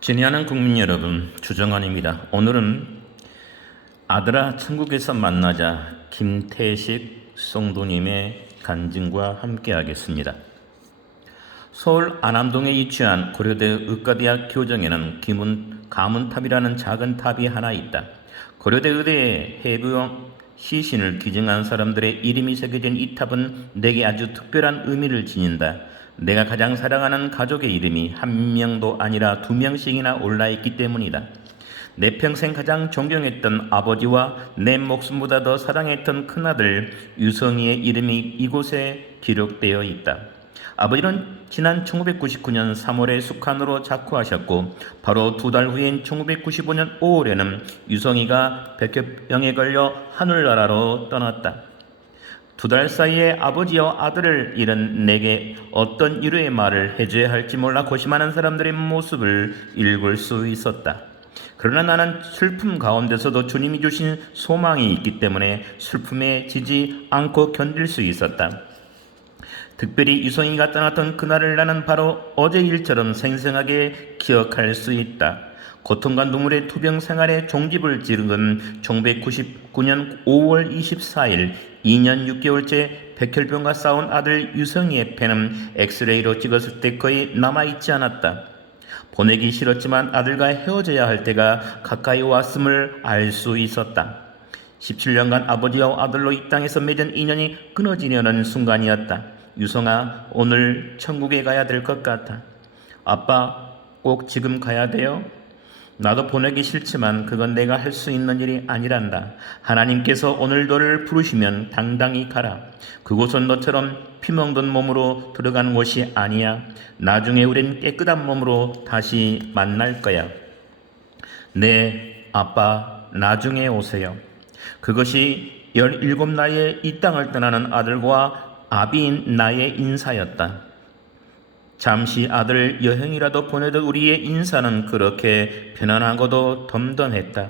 진의하는 국민 여러분, 주정환입니다. 오늘은 아들아 천국에서 만나자 김태식 성도님의 간증과 함께 하겠습니다. 서울 안암동에 위치한 고려대 의과대학 교정에는 가문탑이라는 작은 탑이 하나 있다. 고려대 의대의 해부형 시신을 기증한 사람들의 이름이 새겨진 이 탑은 내게 아주 특별한 의미를 지닌다. 내가 가장 사랑하는 가족의 이름이 한 명도 아니라 두 명씩이나 올라있기 때문이다. 내 평생 가장 존경했던 아버지와 내 목숨보다 더 사랑했던 큰아들 유성이의 이름이 이곳에 기록되어 있다. 아버지는 지난 1999년 3월에 숙환으로 자쿠하셨고 바로 두 달 후인 1995년 5월에는 유성이가 백혈병에 걸려 하늘나라로 떠났다. 두 달 사이에 아버지와 아들을 잃은 내게 어떤 위로의 말을 해줘야 할지 몰라 고심하는 사람들의 모습을 읽을 수 있었다. 그러나 나는 슬픔 가운데서도 주님이 주신 소망이 있기 때문에 슬픔에 지지 않고 견딜 수 있었다. 특별히 유성이가 떠났던 그날을 나는 바로 어제 일처럼 생생하게 기억할 수 있다. 고통과 눈물의 투병 생활에 종집을 찍은 1999년 5월 24일 2년 6개월째 백혈병과 싸운 아들 유성이의 폐는 엑스레이로 찍었을 때 거의 남아있지 않았다. 보내기 싫었지만 아들과 헤어져야 할 때가 가까이 왔음을 알 수 있었다. 17년간 아버지와 아들로 이 땅에서 맺은 인연이 끊어지려는 순간이었다. 유성아, 오늘 천국에 가야 될 것 같아. 아빠, 꼭 지금 가야 돼요? 나도 보내기 싫지만 그건 내가 할 수 있는 일이 아니란다. 하나님께서 오늘 너를 부르시면 당당히 가라. 그곳은 너처럼 피멍든 몸으로 들어가는 곳이 아니야. 나중에 우린 깨끗한 몸으로 다시 만날 거야. 네, 아빠, 나중에 오세요. 그것이 17 나이에 이 땅을 떠나는 아들과 아비인 나의 인사였다. 잠시 아들 여행이라도 보내듯 우리의 인사는 그렇게 편안하고도 덤덤했다.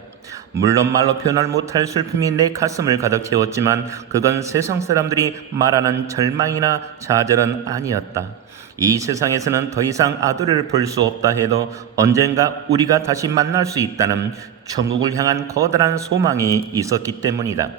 물론 말로 표현을 못할 슬픔이 내 가슴을 가득 채웠지만 그건 세상 사람들이 말하는 절망이나 좌절은 아니었다. 이 세상에서는 더 이상 아들을 볼 수 없다 해도 언젠가 우리가 다시 만날 수 있다는 천국을 향한 커다란 소망이 있었기 때문이다.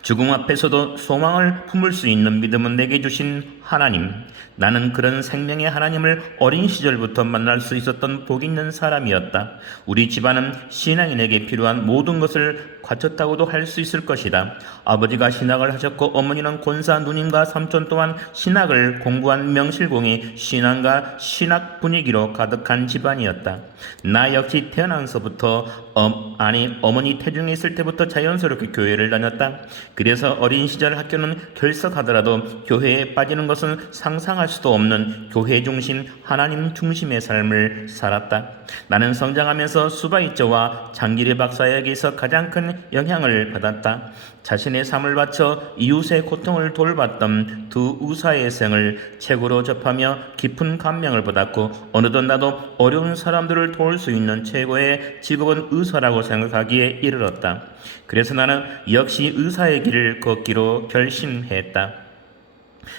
죽음 앞에서도 소망을 품을 수 있는 믿음은 내게 주신 하나님, 나는 그런 생명의 하나님을 어린 시절부터 만날 수 있었던 복 있는 사람이었다. 우리 집안은 신앙인에게 필요한 모든 것을 갖췄다고도 할 수 있을 것이다. 아버지가 신학을 하셨고 어머니는 권사 누님과 삼촌 또한 신학을 공부한 명실공히 신앙과 신학 분위기로 가득한 집안이었다. 나 역시 태어나서부터 어머니 태중에 있을 때부터 자연스럽게 교회를 다녔다. 그래서 어린 시절 학교는 결석하더라도 교회에 빠지는 것은 상상할 수도 없는 교회 중심, 하나님 중심의 삶을 살았다. 나는 성장하면서 수바이처와 장기리 박사에게서 가장 큰 영향을 받았다. 자신의 삶을 바쳐 이웃의 고통을 돌봤던 두 의사의 생을 책으로 접하며 깊은 감명을 받았고 어느덧 나도 어려운 사람들을 도울 수 있는 최고의 직업은 의사라고 생각하기에 이르렀다. 그래서 나는 역시 의사의 길을 걷기로 결심했다.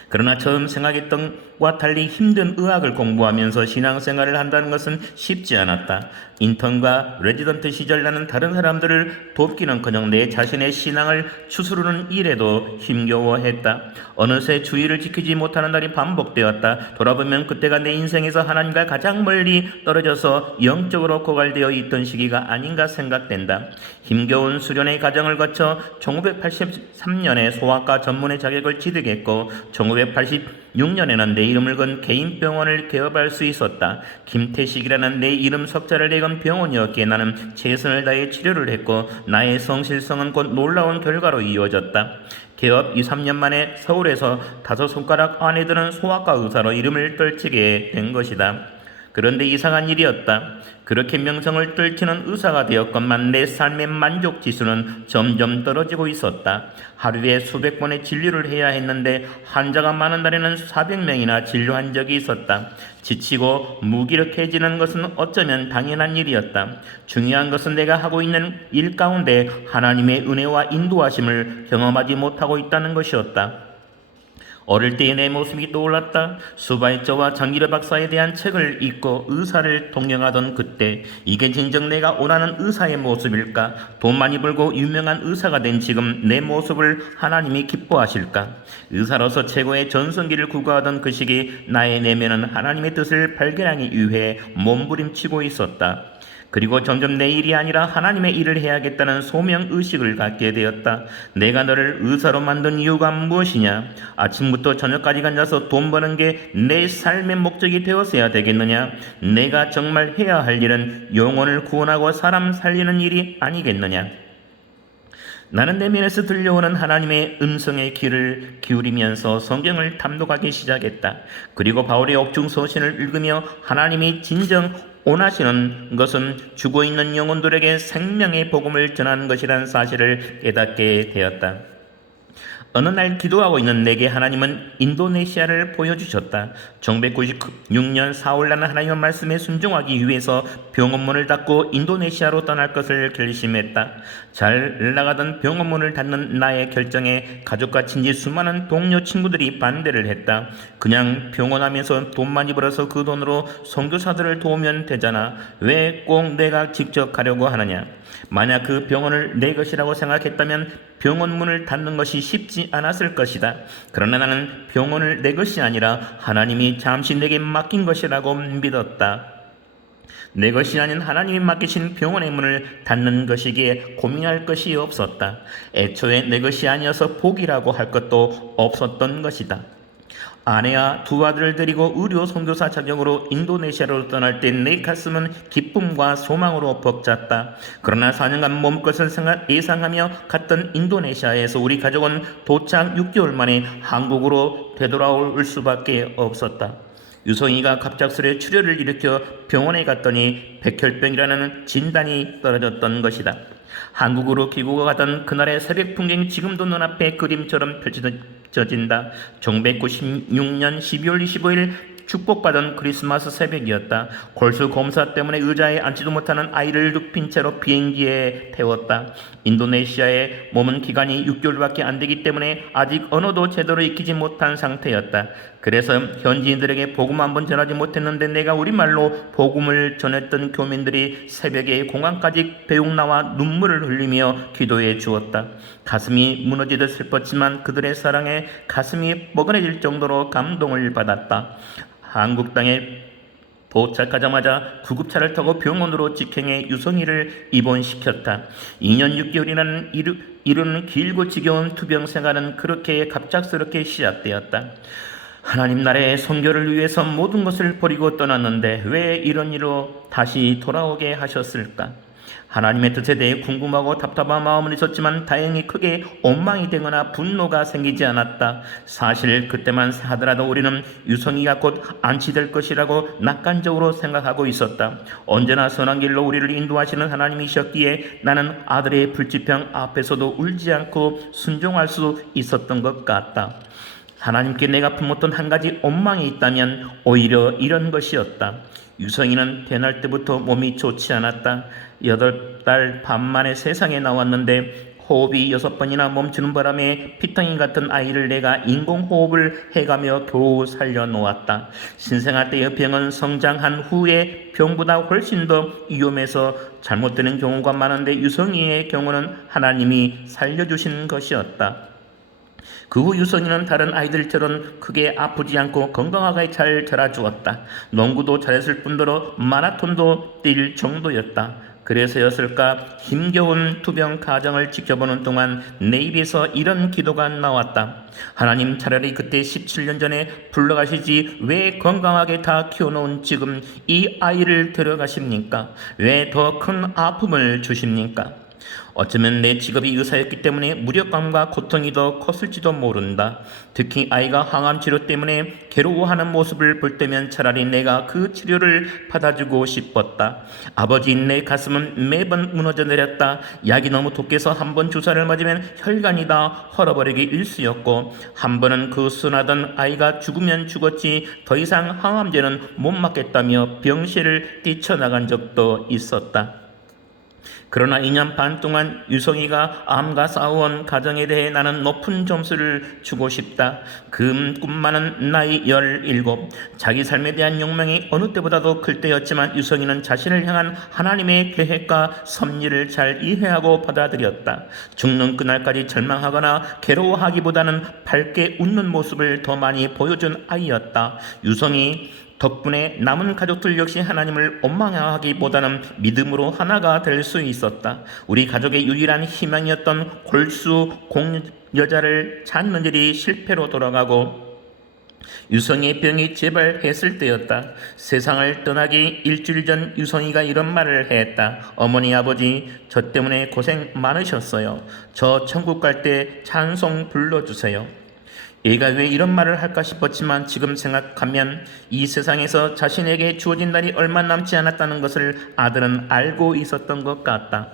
그러나 처음 생각했던 것과 달리 힘든 의학을 공부하면서 신앙생활을 한다는 것은 쉽지 않았다. 인턴과 레지던트 시절 나는 다른 사람들을 돕기는커녕 내 자신의 신앙을 추스르는 일에도 힘겨워했다. 어느새 주의를 지키지 못하는 날이 반복되었다. 돌아보면 그때가 내 인생에서 하나님과 가장 멀리 떨어져서 영적으로 고갈되어 있던 시기가 아닌가 생각된다. 힘겨운 수련의 과정을 거쳐 1983년에 소아과 전문의 자격을 취득했고 1986년에는 내 이름을 건 개인 병원을 개업할 수 있었다. 김태식이라는 내 이름 석자를 내건 병원이었기에 나는 최선을 다해 치료를 했고 나의 성실성은 곧 놀라운 결과로 이어졌다. 개업 2-3년 만에 서울에서 5손가락 안에 드는 소아과 의사로 이름을 떨치게 된 것이다. 그런데 이상한 일이었다. 그렇게 명성을 떨치는 의사가 되었건만 내 삶의 만족 지수는 점점 떨어지고 있었다. 하루에 수백 번의 진료를 해야 했는데 환자가 많은 날에는 400명이나 진료한 적이 있었다. 지치고 무기력해지는 것은 어쩌면 당연한 일이었다. 중요한 것은 내가 하고 있는 일 가운데 하나님의 은혜와 인도하심을 경험하지 못하고 있다는 것이었다. 어릴 때의 내 모습이 떠올랐다. 수바이처와 장기르 박사에 대한 책을 읽고 의사를 동경하던 그때 이게 진정 내가 원하는 의사의 모습일까? 돈 많이 벌고 유명한 의사가 된 지금 내 모습을 하나님이 기뻐하실까? 의사로서 최고의 전성기를 구가하던 그 시기 나의 내면은 하나님의 뜻을 발견하기 위해 몸부림치고 있었다. 그리고 점점 내 일이 아니라 하나님의 일을 해야겠다는 소명의식을 갖게 되었다. 내가 너를 의사로 만든 이유가 무엇이냐? 아침부터 저녁까지 앉아서 돈 버는 게 내 삶의 목적이 되었어야 되겠느냐? 내가 정말 해야 할 일은 영혼을 구원하고 사람 살리는 일이 아니겠느냐? 나는 내면에서 들려오는 하나님의 음성의 귀를 기울이면서 성경을 탐독하기 시작했다. 그리고 바울의 옥중서신을 읽으며 하나님이 진정 원하시는 것은 죽어있는 영혼들에게 생명의 복음을 전하는 것이라는 사실을 깨닫게 되었다. 어느 날 기도하고 있는 내게 하나님은 인도네시아를 보여주셨다. 1996년 4월 나는 하나님의 말씀에 순종하기 위해서 병원문을 닫고 인도네시아로 떠날 것을 결심했다. 잘 나가던 병원문을 닫는 나의 결정에 가족과 친지 수많은 동료 친구들이 반대를 했다. 그냥 병원하면서 돈 많이 벌어서 그 돈으로 선교사들을 도우면 되잖아. 왜 꼭 내가 직접 가려고 하느냐. 만약 그 병원을 내 것이라고 생각했다면 병원 문을 닫는 것이 쉽지 않았을 것이다. 그러나 나는 병원을 내 것이 아니라 하나님이 잠시 내게 맡긴 것이라고 믿었다. 내 것이 아닌 하나님이 맡기신 병원의 문을 닫는 것이기에 고민할 것이 없었다. 애초에 내 것이 아니어서 복이라고 할 것도 없었던 것이다. 아내와 두 아들을 데리고 의료 선교사 자격으로 인도네시아로 떠날 때 내 가슴은 기쁨과 소망으로 벅찼다. 그러나 4년간 머물 것을 예상하며 갔던 인도네시아에서 우리 가족은 도착 6개월 만에 한국으로 되돌아올 수밖에 없었다. 유성이가 갑작스레 출혈을 일으켜 병원에 갔더니 백혈병이라는 진단이 떨어졌던 것이다. 한국으로 귀국을 가던 그날의 새벽 풍경이 지금도 눈앞에 그림처럼 펼쳐진다. 1996년 12월 25일 축복받은 크리스마스 새벽이었다. 골수 검사 때문에 의자에 앉지도 못하는 아이를 눕힌 채로 비행기에 태웠다. 인도네시아에 머문 기간이 6개월밖에 안 되기 때문에 아직 언어도 제대로 익히지 못한 상태였다. 그래서 현지인들에게 복음 한번 전하지 못했는데 내가 우리말로 복음을 전했던 교민들이 새벽에 공항까지 배웅 나와 눈물을 흘리며 기도해 주었다. 가슴이 무너지듯 슬펐지만 그들의 사랑에 가슴이 뻐근해질 정도로 감동을 받았다. 한국 땅에 도착하자마자 구급차를 타고 병원으로 직행해 유성이를 입원시켰다. 2년 6개월이라는 이르는 길고 지겨운 투병 생활은 그렇게 갑작스럽게 시작되었다. 하나님 나라의 선교를 위해서 모든 것을 버리고 떠났는데 왜 이런 일로 다시 돌아오게 하셨을까? 하나님의 뜻에 대해 궁금하고 답답한 마음은 있었지만 다행히 크게 원망이 되거나 분노가 생기지 않았다. 사실 그때만 하더라도 우리는 유성이가 곧 안치될 것이라고 낙관적으로 생각하고 있었다. 언제나 선한 길로 우리를 인도하시는 하나님이셨기에 나는 아들의 불치병 앞에서도 울지 않고 순종할 수 있었던 것 같다. 하나님께 내가 품었던 한 가지 원망이 있다면 오히려 이런 것이었다. 유성이는 태어날 때부터 몸이 좋지 않았다. 8달 반 만에 세상에 나왔는데 호흡이 6번이나 멈추는 바람에 피덩이 같은 아이를 내가 인공호흡을 해가며 겨우 살려놓았다. 신생아 때의 병은 성장한 후에 병보다 훨씬 더 위험해서 잘못되는 경우가 많은데 유성이의 경우는 하나님이 살려주신 것이었다. 그 후 유성이는 다른 아이들처럼 크게 아프지 않고 건강하게 잘 자라주었다. 농구도 잘했을 뿐더러 마라톤도 뛸 정도였다. 그래서였을까 힘겨운 투병 가정을 지켜보는 동안 내 입에서 이런 기도가 나왔다. 하나님 차라리 그때 17년 전에 불러가시지 왜 건강하게 다 키워놓은 지금 이 아이를 데려가십니까? 왜 더 큰 아픔을 주십니까? 어쩌면 내 직업이 의사였기 때문에 무력감과 고통이 더 컸을지도 모른다. 특히 아이가 항암 치료 때문에 괴로워하는 모습을 볼 때면 차라리 내가 그 치료를 받아주고 싶었다. 아버지인 내 가슴은 매번 무너져 내렸다. 약이 너무 독해서 한 번 주사를 맞으면 혈관이 다 헐어버리기 일쑤였고 한 번은 그 순하던 아이가 죽으면 죽었지 더 이상 항암제는 못 맞겠다며 병실을 뛰쳐나간 적도 있었다. 그러나 2년 반 동안 유성이가 암과 싸워온 가정에 대해 나는 높은 점수를 주고 싶다. 그 꿈만은 나이 17. 자기 삶에 대한 욕망이 어느 때보다도 클 때였지만 유성이는 자신을 향한 하나님의 계획과 섭리를 잘 이해하고 받아들였다. 죽는 그날까지 절망하거나 괴로워하기보다는 밝게 웃는 모습을 더 많이 보여준 아이였다. 유성이 덕분에 남은 가족들 역시 하나님을 원망하기보다는 믿음으로 하나가 될 수 있었다. 우리 가족의 유일한 희망이었던 골수 공여자를 찾는 일이 실패로 돌아가고 유성이의 병이 재발했을 때였다. 세상을 떠나기 일주일 전 유성이가 이런 말을 했다. 어머니 아버지 저 때문에 고생 많으셨어요. 저 천국 갈 때 찬송 불러주세요. 얘가 왜 이런 말을 할까 싶었지만 지금 생각하면 이 세상에서 자신에게 주어진 날이 얼마 남지 않았다는 것을 아들은 알고 있었던 것 같다.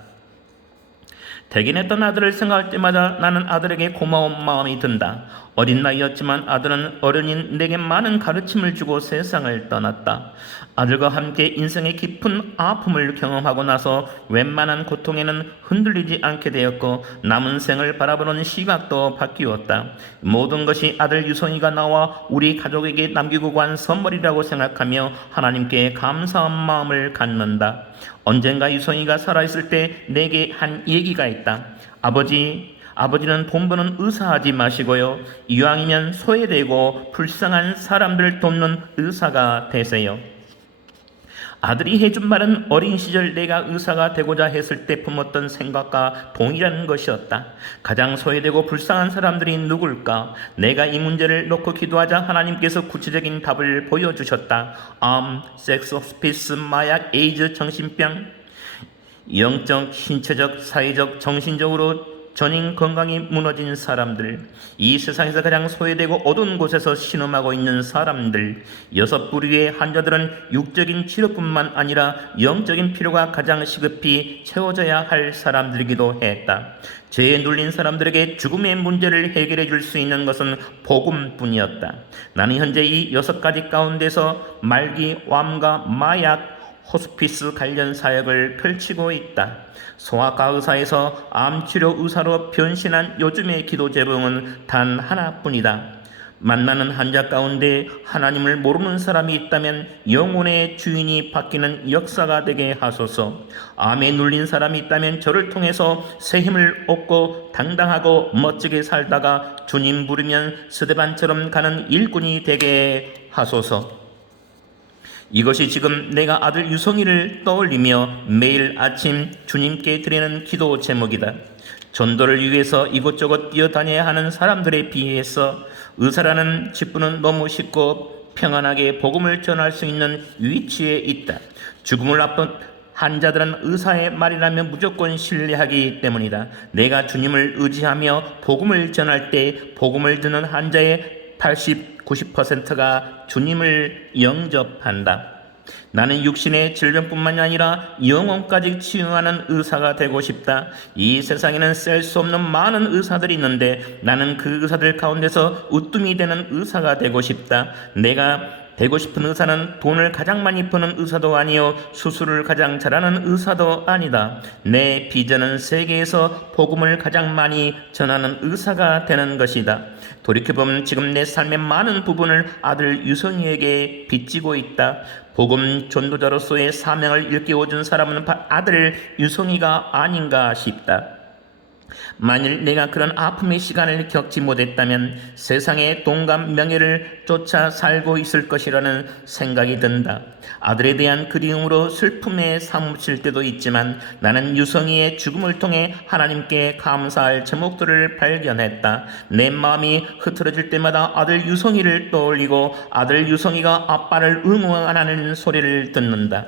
대견했던 아들을 생각할 때마다 나는 아들에게 고마운 마음이 든다. 어린 나이였지만 아들은 어른인 내게 많은 가르침을 주고 세상을 떠났다. 아들과 함께 인생의 깊은 아픔을 경험하고 나서 웬만한 고통에는 흔들리지 않게 되었고 남은 생을 바라보는 시각도 바뀌었다. 모든 것이 아들 유성이가 나와 우리 가족에게 남기고 간 선물이라고 생각하며 하나님께 감사한 마음을 갖는다. 언젠가 유성이가 살아있을 때 내게 한 얘기가 있다. 아버지는 돈 버는 의사하지 마시고요. 이왕이면 소외되고 불쌍한 사람들 돕는 의사가 되세요. 아들이 해준 말은 어린 시절 내가 의사가 되고자 했을 때 품었던 생각과 동일한 것이었다. 가장 소외되고 불쌍한 사람들이 누굴까? 내가 이 문제를 놓고 기도하자 하나님께서 구체적인 답을 보여주셨다. 암, 섹스 호스피스, 마약, 에이즈, 정신병, 영적, 신체적, 사회적, 정신적으로 전인 건강이 무너진 사람들, 이 세상에서 가장 소외되고 어두운 곳에서 신음하고 있는 사람들, 6부류의 환자들은 육적인 치료뿐만 아니라 영적인 필요가 가장 시급히 채워져야 할 사람들이기도 했다. 죄에 눌린 사람들에게 죽음의 문제를 해결해 줄 수 있는 것은 복음뿐이었다. 나는 현재 이 6가지 가운데서 말기, 암과 마약, 호스피스 관련 사역을 펼치고 있다. 소아과 의사에서 암치료 의사로 변신한 요즘의 기도 제목은 단 하나뿐이다. 만나는 환자 가운데 하나님을 모르는 사람이 있다면 영혼의 주인이 바뀌는 역사가 되게 하소서. 암에 눌린 사람이 있다면 저를 통해서 새 힘을 얻고 당당하고 멋지게 살다가 주님 부르면 스데반처럼 가는 일꾼이 되게 하소서. 이것이 지금 내가 아들 유성이를 떠올리며 매일 아침 주님께 드리는 기도 제목이다. 전도를 위해서 이곳저곳 뛰어다녀야 하는 사람들에 비해서 의사라는 직분은 너무 쉽고 평안하게 복음을 전할 수 있는 위치에 있다. 죽음을 앞둔 환자들은 의사의 말이라면 무조건 신뢰하기 때문이다. 내가 주님을 의지하며 복음을 전할 때 복음을 듣는 환자의 90%가 주님을 영접한다. 나는 육신의 질병뿐만 아니라 영혼까지 치유하는 의사가 되고 싶다. 이 세상에는 셀 수 없는 많은 의사들이 있는데 나는 그 의사들 가운데서 으뜸이 되는 의사가 되고 싶다. 내가 되고 싶은 의사는 돈을 가장 많이 버는 의사도 아니요 수술을 가장 잘하는 의사도 아니다. 내 비전은 세계에서 복음을 가장 많이 전하는 의사가 되는 것이다. 돌이켜보면 지금 내 삶의 많은 부분을 아들 유성이에게 빚지고 있다. 복음 전도자로서의 사명을 일깨워준 사람은 아들 유성이가 아닌가 싶다. 만일 내가 그런 아픔의 시간을 겪지 못했다면 세상의 돈과 명예를 쫓아 살고 있을 것이라는 생각이 든다. 아들에 대한 그리움으로 슬픔에 사무칠 때도 있지만 나는 유성이의 죽음을 통해 하나님께 감사할 제목들을 발견했다. 내 마음이 흐트러질 때마다 아들 유성이를 떠올리고 아들 유성이가 아빠를 응원하는 소리를 듣는다.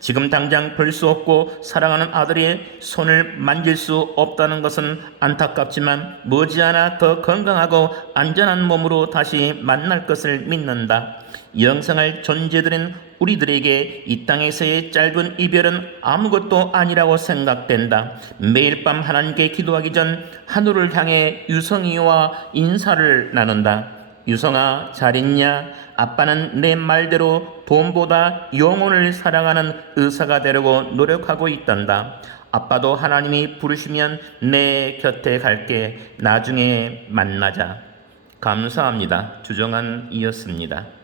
지금 당장 볼 수 없고 사랑하는 아들의 손을 만질 수 없다는 것은 안타깝지만 머지않아 더 건강하고 안전한 몸으로 다시 만날 것을 믿는다. 영생할 존재들인 우리들에게 이 땅에서의 짧은 이별은 아무것도 아니라고 생각된다. 매일 밤 하나님께 기도하기 전 하늘을 향해 유성이와 인사를 나눈다. 유성아, 잘 있냐? 아빠는 내 말대로 돈보다 영혼을 사랑하는 의사가 되려고 노력하고 있단다. 아빠도 하나님이 부르시면 내 곁에 갈게. 나중에 만나자. 감사합니다. 주정한이었습니다.